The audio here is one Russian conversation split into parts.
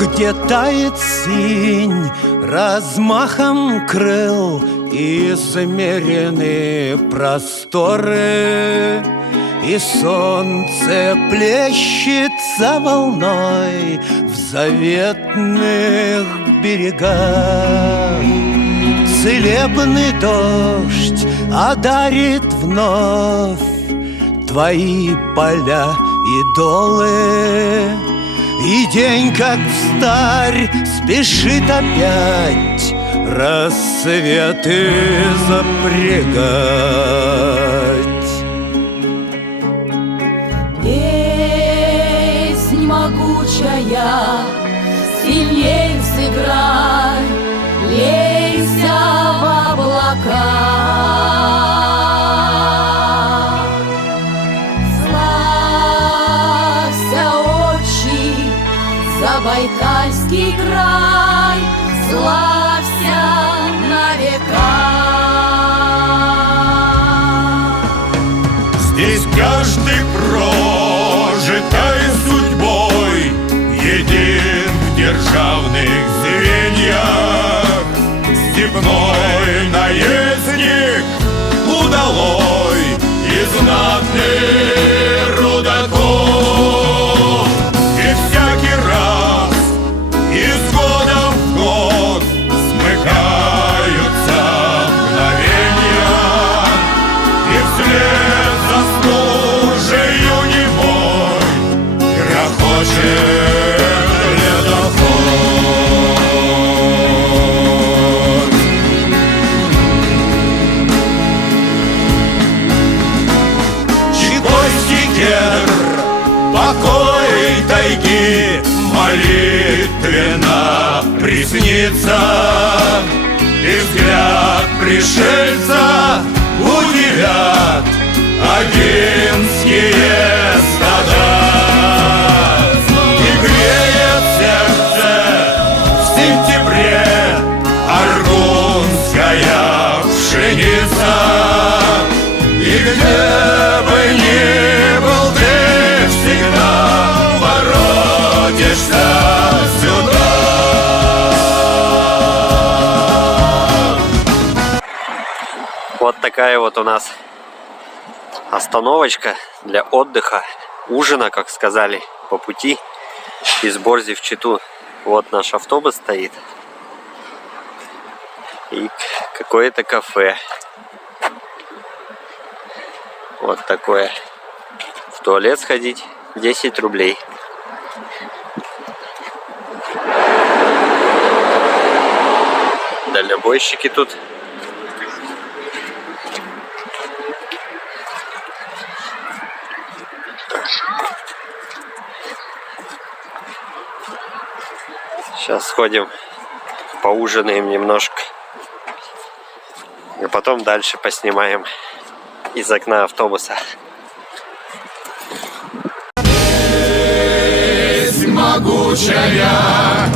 где тает синь размахом крыл, измерены просторы, и солнце плещется волной в заветных берегах. Целебный дождь одарит вновь твои поля и долы, и день, как встарь, спешит опять рассветы запрягать. Песнь могучая, сильней сыграй, лейся в облака. Славься, отчий, Забайкальский край, славься на века. Здесь каждый прожитой судьбой един в державных звеньях. Степной наездник, удалой и знатный рудокоп. И всякий раз из года в год смыкаются мгновения, и вслед за стужею немой грохочет ледоход. Чекойский кедр, покой тайги молитвенно приснится, и взгляд пришельца удивят агинские стада. И греет сердце в сентябре аргунская пшеница. И где бы ни был ты, всегда воротишься сюда. Вот такая вот у нас остановочка для отдыха, ужина, как сказали, по пути из Борзи в Читу. Вот наш автобус стоит и какое-то кафе. Вот такое. В туалет сходить 10 рублей. Дальнобойщики тут. Сейчас сходим, поужинаем немножко, и потом дальше поснимаем из окна автобуса. Песнь могучая,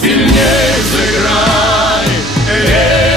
сильней сыграй.